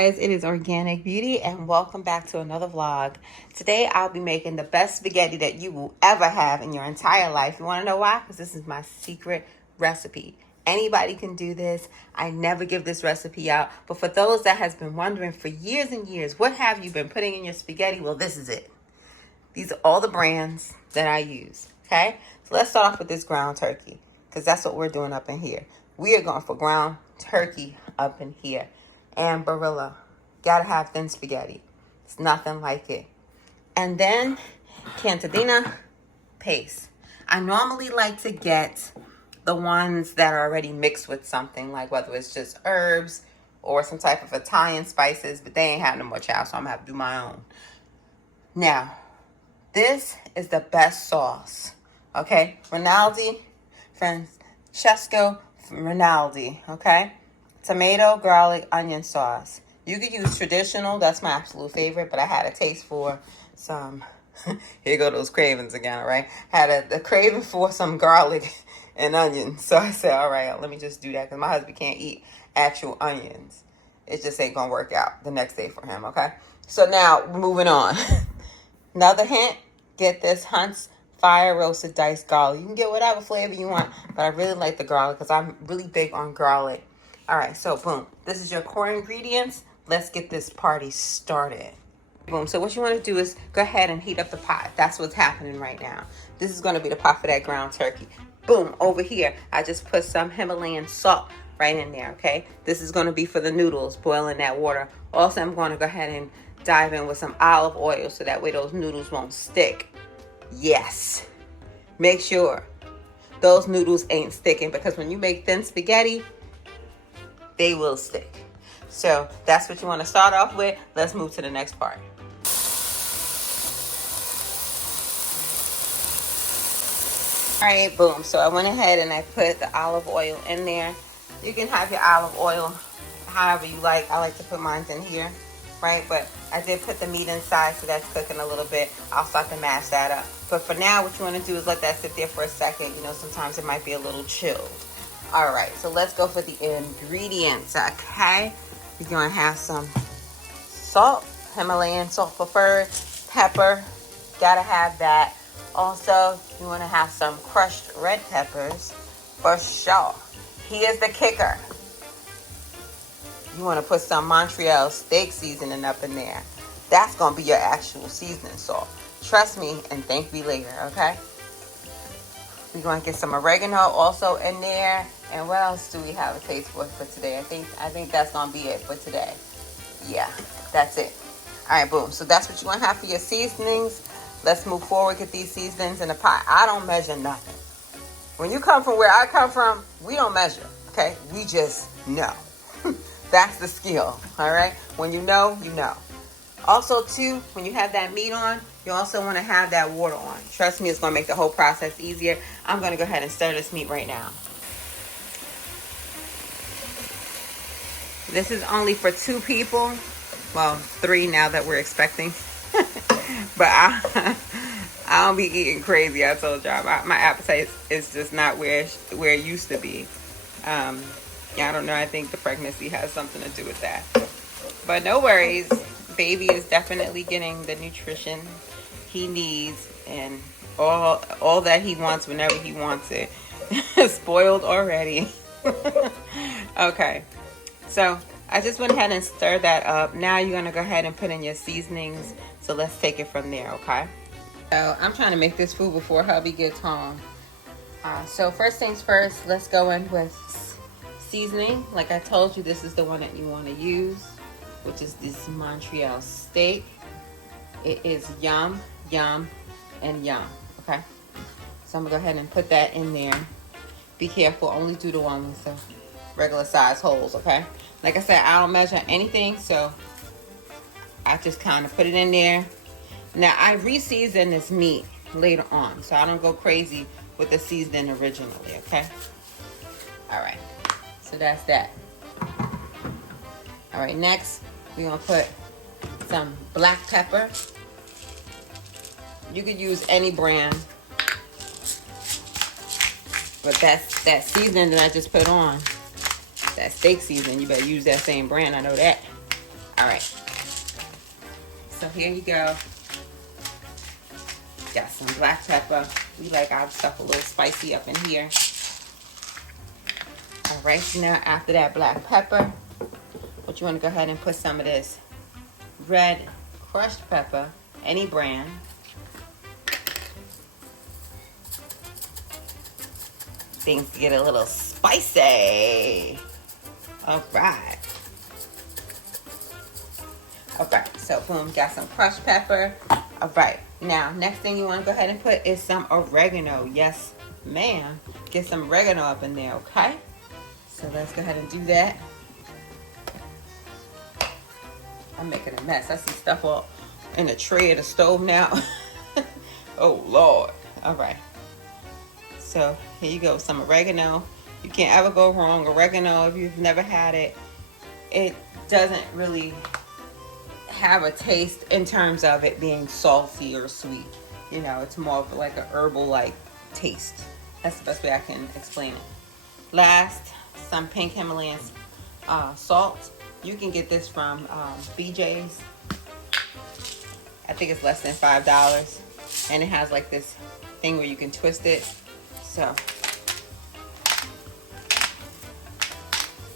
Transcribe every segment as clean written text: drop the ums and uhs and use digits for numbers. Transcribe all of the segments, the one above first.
guys, it is Organic Beauty and welcome back to another vlog. Today I'll be making the best spaghetti that you will ever have in your entire life. You want to know why? Because this is my secret recipe. Anybody can do this. I never give this recipe out. But for those that has been wondering for years and years, what have you been putting in your spaghetti? Well, this is it. These are all the brands that I use. Okay? So let's start off with this ground turkey because that's what we're doing up in here. We are going for ground turkey up in here. And Barilla. Gotta have thin spaghetti. It's nothing like it. And then cantadina paste. I normally like to get the ones that are already mixed with something, like whether it's just herbs or some type of Italian spices, but they ain't have no more child, so I'm gonna have to do my own. Now, this is the best sauce. Okay? Rinaldi, Francesco Rinaldi, okay? Tomato, garlic, onion sauce. You could use traditional. That's my absolute favorite. But I had a taste for some. Here go those cravings again, all right? Had a craving for some garlic and onions. So I said, all right, let me just do that. Because my husband can't eat actual onions. It just ain't going to work out the next day for him, okay? So now, moving on. Another hint. Get this Hunt's Fire Roasted Diced Garlic. You can get whatever flavor you want. But I really like the garlic because I'm really big on garlic. All right, so boom. This is your core ingredients. Let's get this party started. Boom. So what you want to do is go ahead and heat up the pot. That's what's happening right now. This is going to be the pot for that ground turkey. Boom. Over here, I just put some Himalayan salt right in there, okay? This is going to be for the noodles, boiling that water. Also, I'm going to go ahead and dive in with some olive oil so that way those noodles won't stick. Yes. Make sure those noodles ain't sticking because when you make thin spaghetti, they will stick. So that's what you want to start off with. Let's move to the next part. All right, boom. So I went ahead and I put the olive oil in there. You can have your olive oil however you like. I like to put mine in here, right? But I did put the meat inside, so that's cooking a little bit. I'll start to mash that up. But for now, what you want to do is let that sit there for a second. You know, sometimes it might be a little chilled. All right, so let's go for the ingredients, okay? You're going to have some salt, Himalayan salt preferred, pepper, got to have that. Also, you want to have some crushed red peppers for sure. Here's the kicker. You want to put some Montreal steak seasoning up in there. That's going to be your actual seasoning salt. Trust me and thank me later, okay? We're going to get some oregano also in there. And what else do we have a taste for today? I think that's going to be it for today. Yeah, that's it. All right, boom. So that's what you want to have for your seasonings. Let's move forward, get these seasonings in the pot. I don't measure nothing. When you come from where I come from, we don't measure, okay? We just know. That's the skill, all right? When you know, you know. Also, too, when you have that meat on, you also want to have that water on. Trust me, it's going to make the whole process easier. I'm going to go ahead and stir this meat right now. This is only for 2 people. Well, 3 now that we're expecting. But I don't be eating crazy. I told y'all my appetite is just not where it used to be. I don't know. I think the pregnancy has something to do with that. But no worries. Baby is definitely getting the nutrition he needs and all that he wants whenever he wants it. Spoiled already. Okay. So I just went ahead and stirred that up. Now you're going to go ahead and put in your seasonings. So let's take it from there, okay? So I'm trying to make this food before hubby gets home. So first things first, let's go in with seasoning. Like I told you, this is the one that you want to use, which is this Montreal steak. It is yum, yum, and yum, okay? So I'm going to go ahead and put that in there. Be careful, only do the one with the regular size holes, okay? Like I said, I don't measure anything, so I just kind of put it in there. Now, I re-season this meat later on, so I don't go crazy with the seasoning originally, okay? All right, so that's that. All right, next, we're going to put some black pepper. You could use any brand, but that seasoning that I just put on, that steak seasoning, you better use that same brand. I know that. All right. So here you go. Got some black pepper. We like our stuff a little spicy up in here. All right, so now after that black pepper, what you want to go ahead and put some of this red crushed pepper, any brand. Things get a little spicy. All right. Okay, so boom, got some crushed pepper. All right, now next thing you want to go ahead and put is some oregano. Yes, ma'am. Get some oregano up in there, okay? So let's go ahead and do that. I'm making a mess. I see stuff all in the tray of the stove now. Oh, Lord. All right. So here you go, some oregano. You can't ever go wrong. Oregano, if you've never had it, it doesn't really have a taste in terms of it being salty or sweet. You know, it's more of like a herbal like taste. That's the best way I can explain it. Last, some pink Himalayan salt. You can get this from BJ's. I think it's less than $5, and it has like this thing where you can twist it. So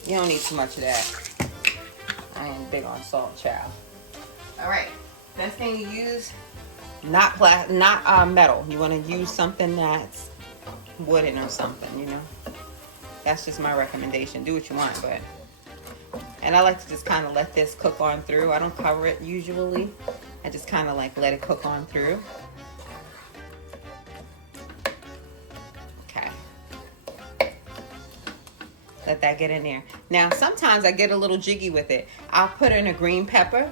you don't need too much of that. I ain't big on salt, child. All right, next thing you use, not metal. You want to use something that's wooden or something, you know. That's just my recommendation. Do what you want, but. And I like to just kind of let this cook on through. I don't cover it usually. I just kind of like let it cook on through. Okay. Let that get in there. Now, sometimes I get a little jiggy with it. I'll put in a green pepper.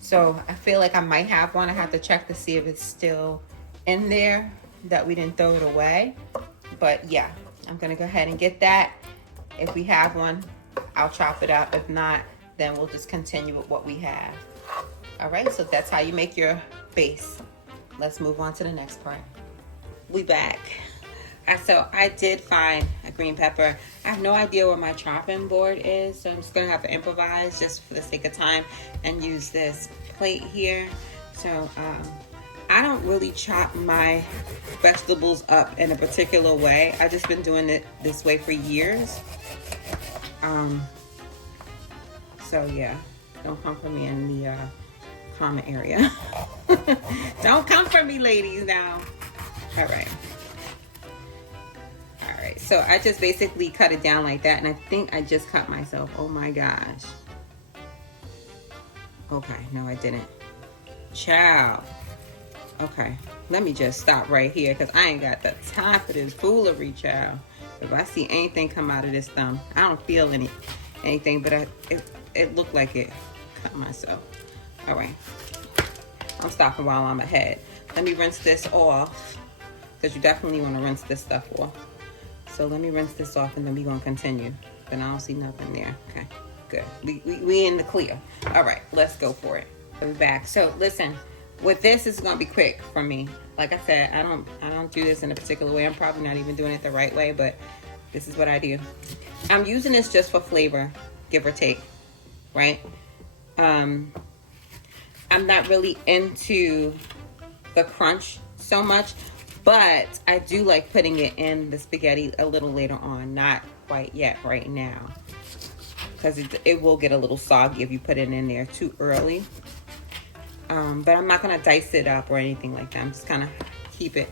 So I feel like I might have one. I have to check to see if it's still in there, that we didn't throw it away. But yeah, I'm gonna go ahead and get that. If we have one, I'll chop it up. If not, then we'll just continue with what we have. All right, so that's how you make your base. Let's move on to the next part. We back. So I did find a green pepper. I have no idea where my chopping board is, so I'm just gonna have to improvise just for the sake of time and use this plate here. So I don't really chop my vegetables up in a particular way. I've just been doing it this way for years. So yeah, don't come for me in the comment area. Don't come for me, ladies, now. All right. All right, so I just basically cut it down like that, and I think I just cut myself. Oh my gosh. Okay, no, I didn't. Ciao. Okay, let me just stop right here because I ain't got the time for this foolery, child. If I see anything come out of this thumb, I don't feel anything, but it looked like it cut myself. All right, I'm stopping while I'm ahead. Let me rinse this off because you definitely want to rinse this stuff off. So let me rinse this off and then we're gonna continue. But I don't see nothing there. Okay, good. We in the clear. All right, let's go for it. We're back. So listen, with this, it's gonna be quick for me. Like I said, I don't do this in a particular way. I'm probably not even doing it the right way, but this is what I do. I'm using this just for flavor, give or take, right? I'm not really into the crunch so much, but I do like putting it in the spaghetti a little later on, not quite yet right now, because it will get a little soggy if you put it in there too early. But I'm not going to dice it up or anything like that. I'm just kind of keep it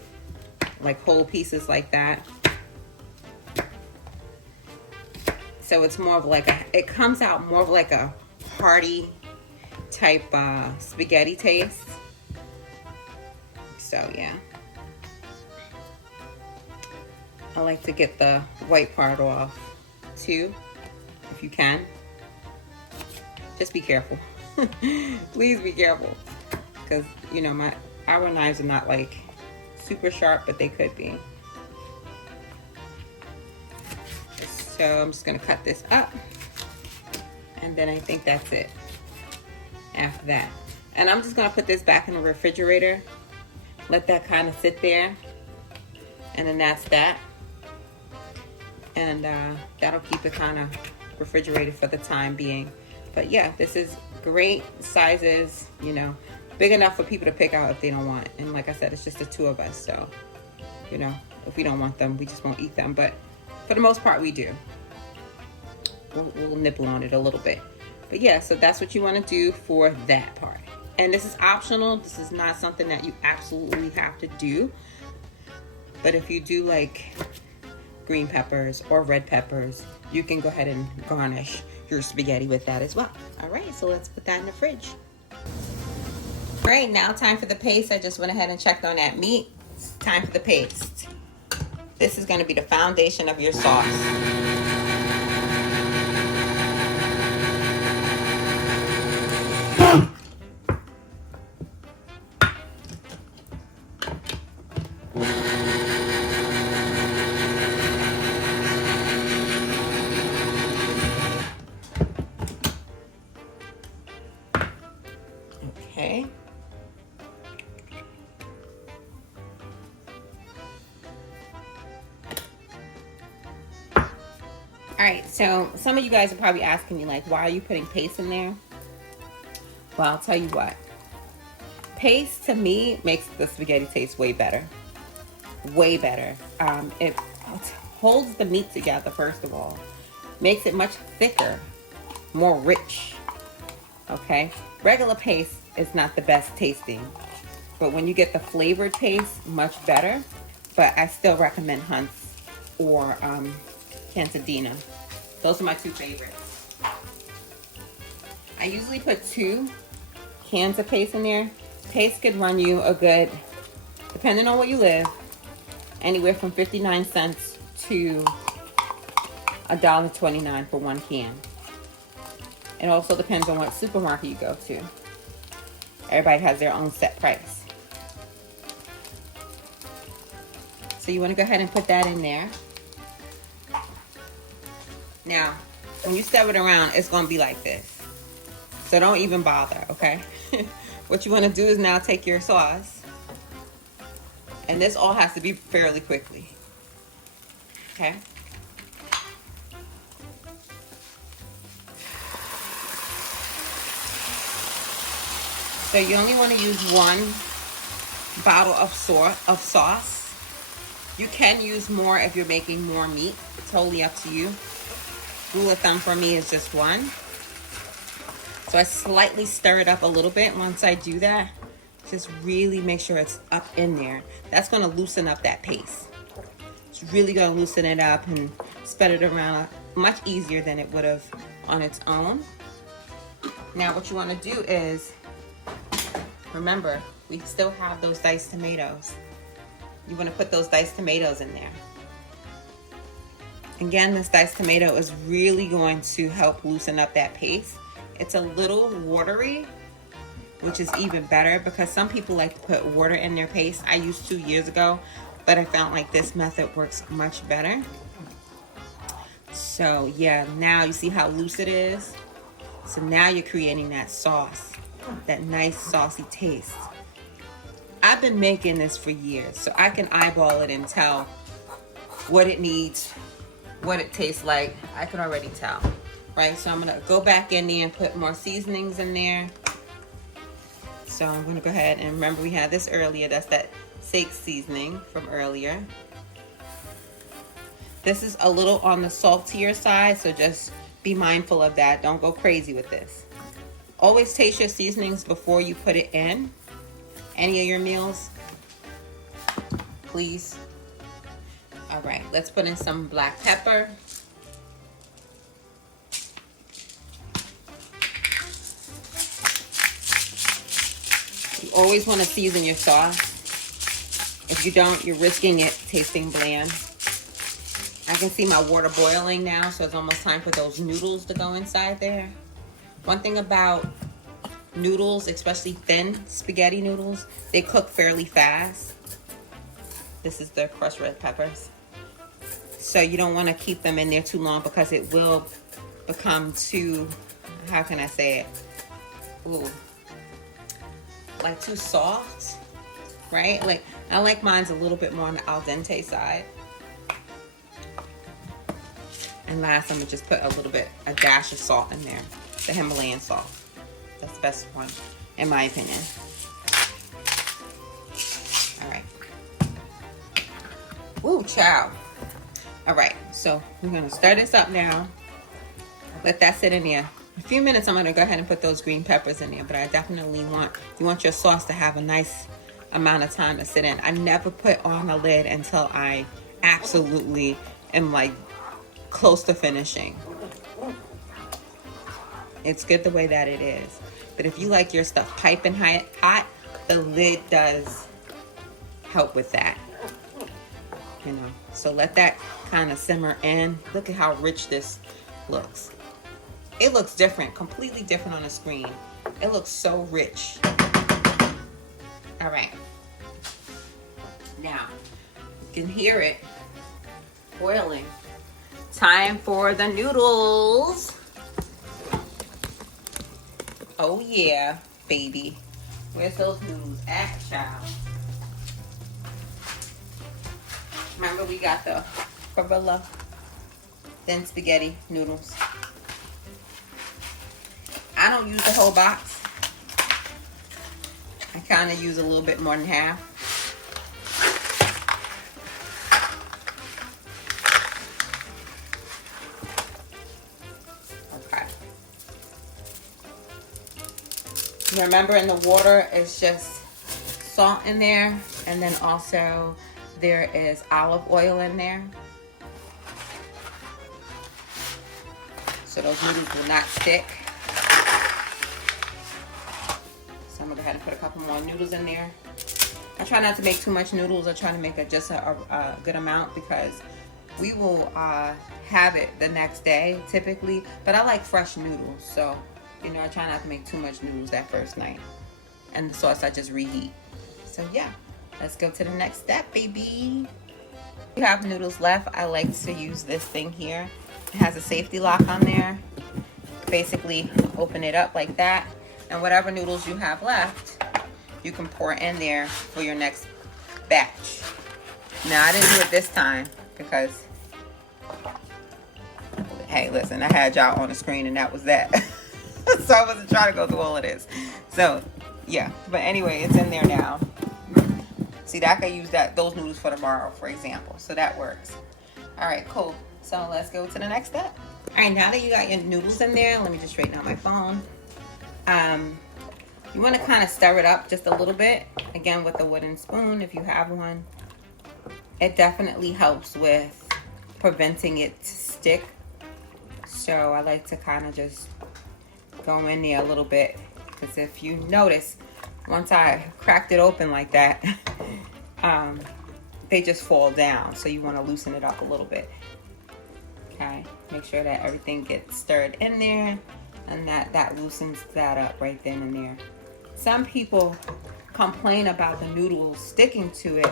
like whole pieces like that. So it's more of like it comes out more of like a hearty type spaghetti taste. So yeah. I like to get the white part off too, if you can. Just be careful. Please be careful, because you know our knives are not like super sharp, but they could be. So I'm just gonna cut this up, and then I think that's it after that. And I'm just gonna put this back in the refrigerator, let that kind of sit there, and then that's that. And that'll keep it kind of refrigerated for the time being. But yeah, this is great sizes, you know, big enough for people to pick out if they don't want it. And like I said, it's just the two of us, so, you know, if we don't want them, we just won't eat them. But for the most part, we do. We'll nibble on it a little bit. But yeah, so that's what you want to do for that part. And this is optional. This is not something that you absolutely have to do. But if you do like green peppers or red peppers, you can go ahead and garnish your spaghetti with that as well. All right, so let's put that in the fridge. All right, now time for the paste. I just went ahead and checked on that meat. It's time for the paste. This is going to be the foundation of your sauce. Okay. All right, so some of you guys are probably asking me, like, why are you putting paste in there? Well, I'll tell you what. Paste, to me, makes the spaghetti taste way better. Way better. It holds the meat together, first of all. Makes it much thicker, more rich. Okay? Regular paste is not the best tasting. But when you get the flavored paste, much better. But I still recommend Hunt's or Cantadina. Those are my two favorites. I usually put 2 cans of paste in there. Paste could run you a good, depending on where you live, anywhere from 59 cents to $1.29 for 1 can. It also depends on what supermarket you go to. Everybody has their own set price. So you want to go ahead and put that in there. Now, when you stir it around, it's going to be like this. So don't even bother, okay? What you want to do is now take your sauce. And this all has to be fairly quickly. Okay? So you only want to use 1 bottle of sauce. You can use more if you're making more meat. It's totally up to you. Rule of thumb for me is just 1. So I slightly stir it up a little bit. Once I do that, just really make sure it's up in there. That's going to loosen up that paste. It's really going to loosen it up and spread it around much easier than it would have on its own. Now what you want to do is, remember, we still have those diced tomatoes. You want to put those diced tomatoes in there. Again, this diced tomato is really going to help loosen up that paste. It's a little watery, which is even better because some people like to put water in their paste. I used to years ago, but I found like this method works much better. So yeah, now you see how loose it is? So now you're creating that sauce, that nice saucy taste. I've been making this for years, so I can eyeball it and tell what it needs, what it tastes like. I can already tell, right? So I'm gonna go back in there and put more seasonings in there. So I'm gonna go ahead and remember we had this earlier. That's that steak seasoning from earlier. This is a little on the saltier side, so just be mindful of that. Don't go crazy with this. Always taste your seasonings before you put it in any of your meals, please. All right, let's put in some black pepper. You always want to season your sauce. If you don't, you're risking it tasting bland. I can see my water boiling now, so it's almost time for those noodles to go inside there. One thing about noodles, especially thin spaghetti noodles, they cook fairly fast. This is the crushed red peppers. So you don't want to keep them in there too long because it will become too, how can I say it? Ooh, like too soft, right? Like I like mine's a little bit more on the al dente side. And last, I'm gonna just put a dash of salt in there. the Himalayan salt. That's the best one, in my opinion. All right. Ooh, child. All right, so we're gonna stir this up now. Let that sit in there. In a few minutes, I'm gonna go ahead and put those green peppers in there, but I definitely you want your sauce to have a nice amount of time to sit in. I never put on a lid until I absolutely am like close to finishing. It's good the way that it is. But if you like your stuff piping hot, the lid does help with that. You know, so let that kind of simmer in. Look at how rich this looks. It looks different, completely different on the screen. It looks so rich. All right. Now, you can hear it boiling. Time for the noodles. Oh yeah, baby. Where's those noodles at, child? Remember, we got the Barilla thin spaghetti noodles. I don't use the whole box. I kind of use a little bit more than half. Okay. Remember, in the water, it's just salt in there, and then also there is olive oil in there. So those noodles will not stick. So I'm gonna go ahead and put a couple more noodles in there. I try not to make too much noodles. I try to make just a good amount because we will have it the next day typically. But I like fresh noodles, so you know, I try not to make too much noodles that first night. And the sauce I just reheat. So yeah, let's go to the next step, baby. If you have noodles left, I like to use this thing here. It has a safety lock on there. Basically, open it up like that. And whatever noodles you have left, you can pour in there for your next batch. Now, I didn't do it this time because, hey, listen, I had y'all on the screen and that was that. So I wasn't trying to go through all of this. So, yeah. But anyway, it's in there now. See, I could use those noodles for tomorrow, for example. So that works. All right, cool. So let's go to the next step. All right, now that you got your noodles in there, let me just straighten out my phone. You want to kind of stir it up just a little bit. Again, with a wooden spoon, if you have one. It definitely helps with preventing it to stick. So I like to kind of just go in there a little bit. Because if you notice, once I cracked it open like that, they just fall down. So you want to loosen it up a little bit. Okay, make sure that everything gets stirred in there and that loosens that up right then and there. Some people complain about the noodles sticking to it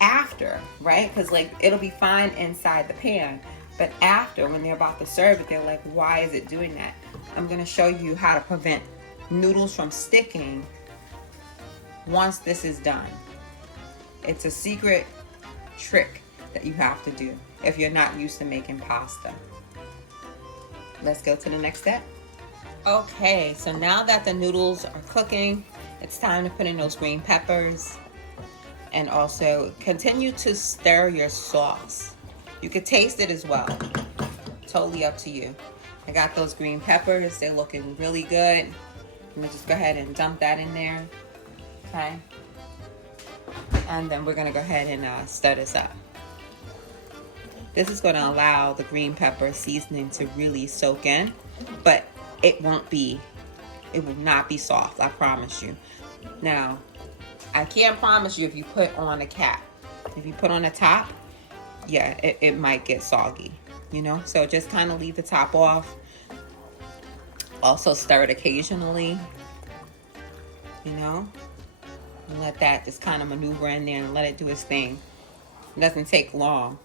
after, right? Because like it'll be fine inside the pan, but after, when they're about to serve it, they're like, why is it doing that? I'm going to show you how to prevent noodles from sticking once this is done. It's a secret trick that you have to do if you're not used to making pasta. Let's go to the next step. Okay, so now that the noodles are cooking, it's time to put in those green peppers and also continue to stir your sauce. You could taste it as well. Totally up to you. I got those green peppers. They're looking really good. I'm gonna just go ahead and dump that in there. Okay. And then we're gonna go ahead and stir this up. This is gonna allow the green pepper seasoning to really soak in, but it will not be soft, I promise you. Now, I can't promise you if you put on a cap. If you put on the top, yeah, it might get soggy, you know? So just kind of leave the top off. Also stir it occasionally, you know? And let that just kind of maneuver in there and let it do its thing. It doesn't take long.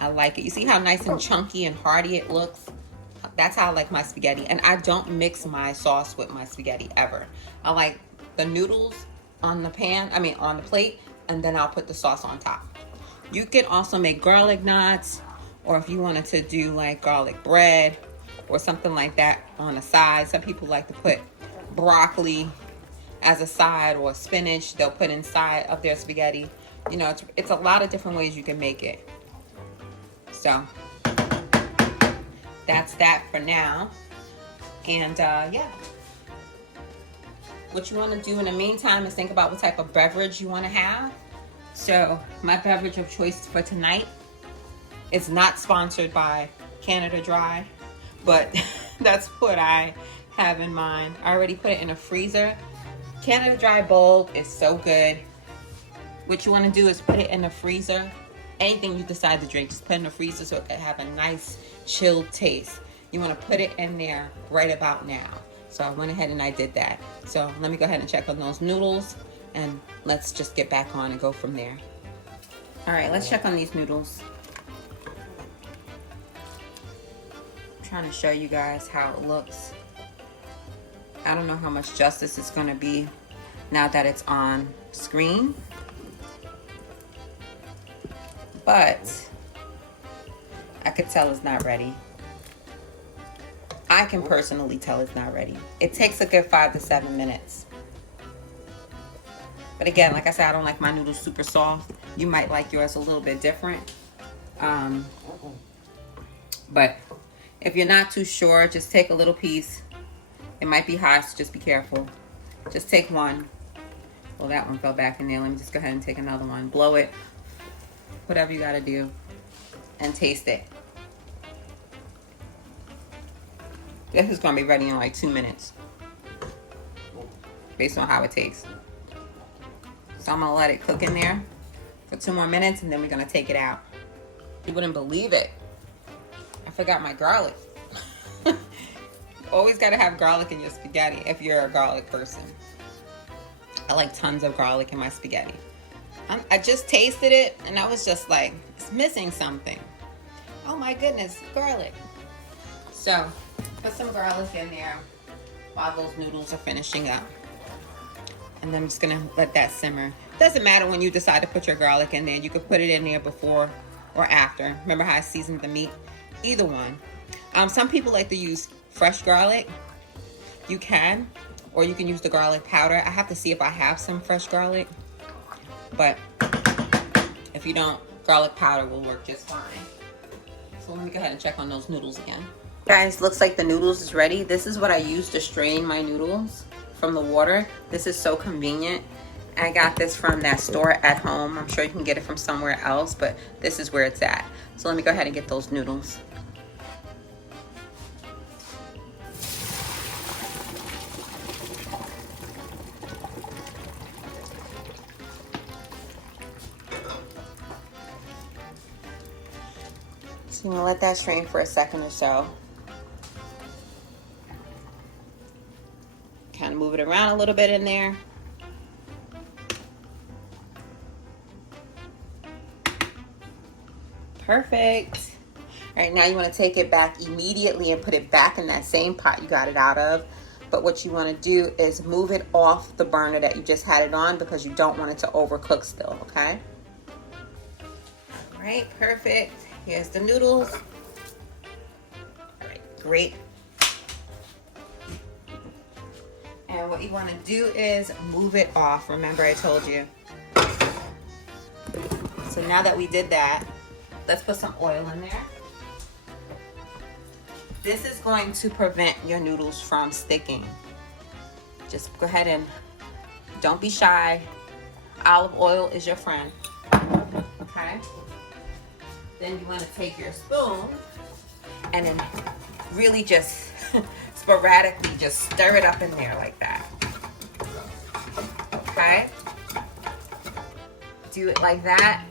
I like it. You see how nice and chunky and hearty it looks? That's how I like my spaghetti. And I don't mix my sauce with my spaghetti ever. I like the noodles on the pan, on the plate, and then I'll put the sauce on top. You can also make garlic knots, or if you wanted to do like garlic bread, or something like that on the side. Some people like to put broccoli as a side, or spinach they'll put inside of their spaghetti. You know, it's a lot of different ways you can make it. So that's that for now. And yeah, what you want to do in the meantime is think about what type of beverage you want to have. So my beverage of choice for tonight is not sponsored by Canada Dry, but that's what I have in mind. I already put it in a freezer. Canada Dry bold is so good. What you want to do is put it in the freezer. Anything you decide to drink, just put it in the freezer so it can have a nice chilled taste. You want to put it in there right about now. So I went ahead and I did that. So let me go ahead and check on those noodles, and let's just get back on and go from there. All right, let's check on these noodles. I'm trying to show you guys how it looks. I don't know how much justice it's going to be now that it's on screen, but I could tell it's not ready. I can personally tell it's not ready. It takes a good 5 to 7 minutes. But again, like I said, I don't like my noodles super soft. You might like yours a little bit different. But if you're not too sure, just take a little piece. It might be hot, so just be careful. Just take one. Well, that one fell back in there. Let me just go ahead and take another one. Blow it. Whatever you gotta do. And taste it. This is gonna be ready in like 2 minutes. Based on how it tastes. So I'm gonna let it cook in there for 2 more minutes, and then we're gonna take it out. You wouldn't believe it. I forgot my garlic. Always gotta have garlic in your spaghetti if you're a garlic person. I like tons of garlic in my spaghetti. I just tasted it and I was just like, it's missing something. Oh my goodness, garlic. So put some garlic in there while those noodles are finishing up. And then I'm just gonna let that simmer. Doesn't matter when you decide to put your garlic in there. You could put it in there before or after. Remember how I seasoned the meat? Either one. Some people like to use fresh garlic. You can, or you can use the garlic powder. I have to see if I have some fresh garlic, but if you don't, garlic powder will work just fine. So let me go ahead and check on those noodles again. Guys, looks like the noodles is ready. This is what I use to strain my noodles from the water. This is so convenient. I got this from that store at home. I'm sure you can get it from somewhere else, but this is where it's at. So let me go ahead and get those noodles. So I'm gonna let that strain for a second or so. Kind of move it around a little bit in there. Perfect. All right, now you want to take it back immediately and put it back in that same pot you got it out of. But what you want to do is move it off the burner that you just had it on, because you don't want it to overcook still, okay? All right, perfect. Here's the noodles. All right, great. And what you want to do is move it off. Remember, I told you. So now that we did that, let's put some oil in there. This is going to prevent your noodles from sticking. Just go ahead and don't be shy. Olive oil is your friend. Okay? Then you want to take your spoon and then really just sporadically just stir it up in there like that. Okay? Do it like that,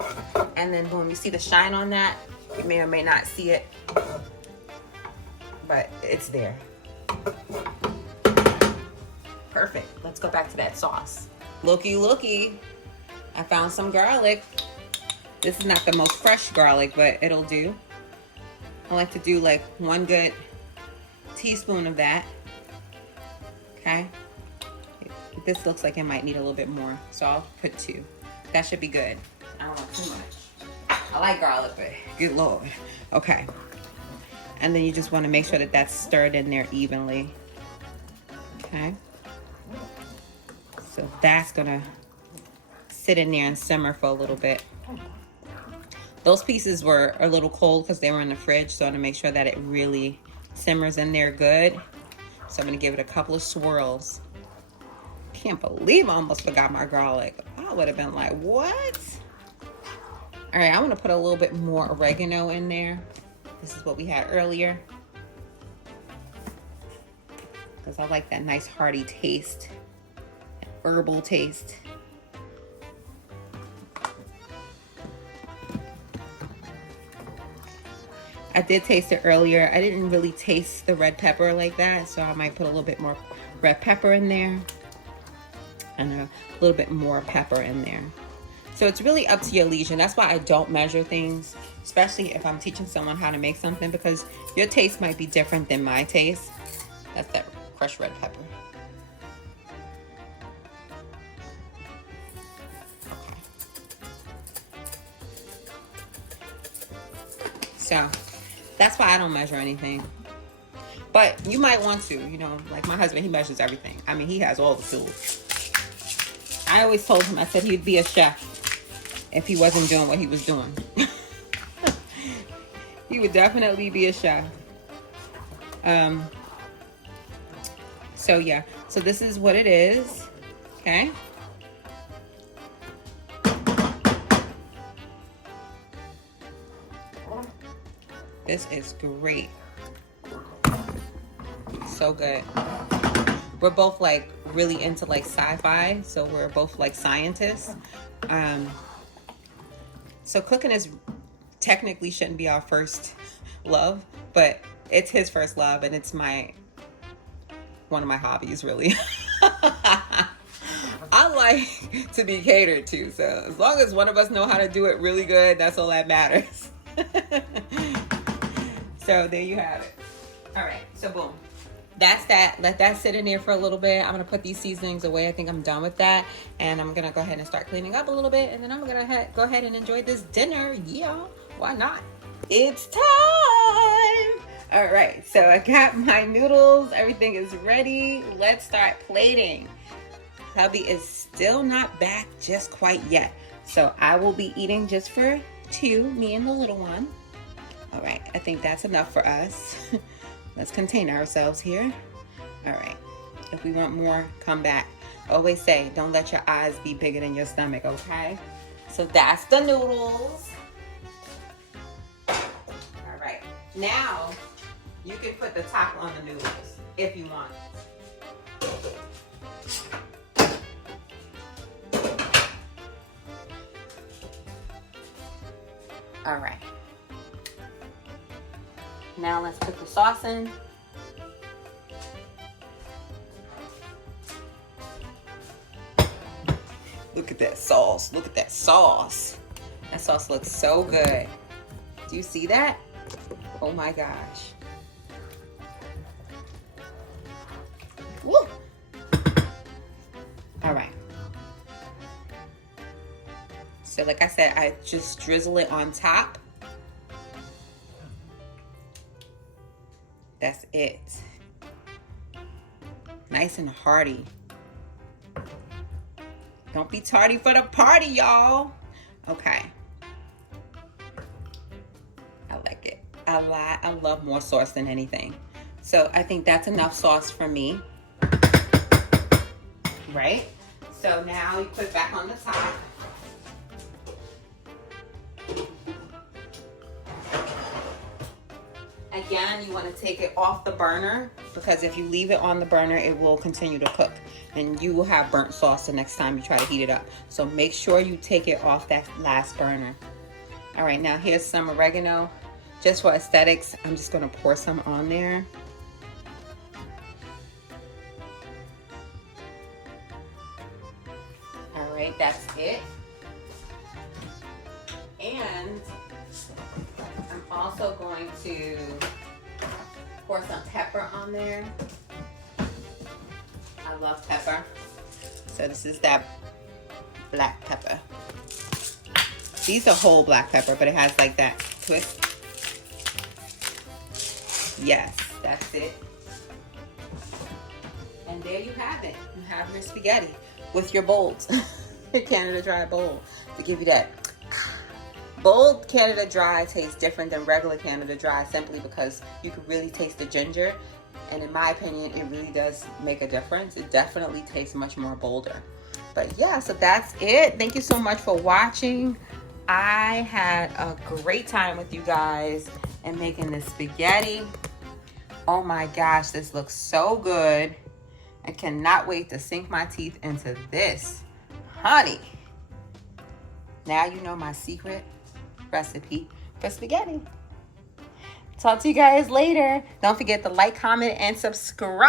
and then boom, you see the shine on that? You may or may not see it, but it's there. Perfect. Let's go back to that sauce. Looky, looky. I found some garlic. This is not the most fresh garlic, but it'll do. I like to do like 1 good teaspoon of that. Okay. This looks like it might need a little bit more, so I'll put 2. That should be good. I don't want too much. I like garlic, but good Lord. Okay. And then you just want to make sure that that's stirred in there evenly. Okay. So that's gonna sit in there and simmer for a little bit. Those pieces were a little cold because they were in the fridge, so I want to make sure that it really simmers in there good. So I'm gonna give it a couple of swirls. Can't believe I almost forgot my garlic. I would have been like, what? All right, I want to put a little bit more oregano in there. This is what we had earlier, because I like that nice hearty taste, herbal taste. I did taste it earlier. I didn't really taste the red pepper like that, so I might put a little bit more red pepper in there and a little bit more pepper in there. So it's really up to your leisure. That's why I don't measure things, especially if I'm teaching someone how to make something, because your taste might be different than my taste. That's that crushed red pepper. Okay. So that's why I don't measure anything. But you might want to, you know, like my husband, he measures everything. I mean, he has all the tools. I always told him, I said he'd be a chef if he wasn't doing what he was doing. He would definitely be a chef. So yeah, so this is what it is, okay? This is great. So good. We're both like really into like sci-fi, so we're both like scientists. So cooking is technically shouldn't be our first love, but it's his first love, and it's one of my hobbies, really. I like to be catered to, so as long as one of us know how to do it really good, that's all that matters. So there you have it. All right, so boom. That's that. Let that sit in there for a little bit. I'm gonna put these seasonings away. I think I'm done with that, and I'm gonna go ahead and start cleaning up a little bit, and then I'm gonna go ahead and enjoy this dinner. Yeah, why not? It's time. All right, so I got my noodles. Everything is ready. Let's start plating. Hubby is still not back just quite yet, so I will be eating just for two, me and the little one. All right, I think that's enough for us. Let's contain ourselves here. All right, if we want more, come back. Always say, don't let your eyes be bigger than your stomach, okay? So that's the noodles. All right, now you can put the top on the noodles if you want. All right. Now let's put the sauce in. Look at that sauce. Look at that sauce. That sauce looks so good. Do you see that? Oh my gosh. Woo! All right. So like I said, I just drizzle it on top. That's it. Nice and hearty. Don't be tardy for the party, y'all. Okay. I like it. I love more sauce than anything. So I think that's enough sauce for me. Right? So now you put it back on the top. Again, you want to take it off the burner, because if you leave it on the burner, it will continue to cook and you will have burnt sauce the next time you try to heat it up. So make sure you take it off that last burner. All right, now here's some oregano. Just for aesthetics, I'm just going to pour some on there. All right, that's it. And I'm also going to pour some pepper on there. I love pepper. So this is that black pepper. These are whole black pepper, but it has like that twist. Yes, that's it. And there you have it. You have your spaghetti with your bowls. Your Canada Dry bowl to give you that. Bold Canada Dry tastes different than regular Canada Dry simply because you can really taste the ginger. And in my opinion, it really does make a difference. It definitely tastes much more bolder. But yeah, so that's it. Thank you so much for watching. I had a great time with you guys and making this spaghetti. Oh my gosh, this looks so good. I cannot wait to sink my teeth into this. Honey, now you know my secret recipe for spaghetti. Talk to you guys later. Don't forget to like, comment, and subscribe.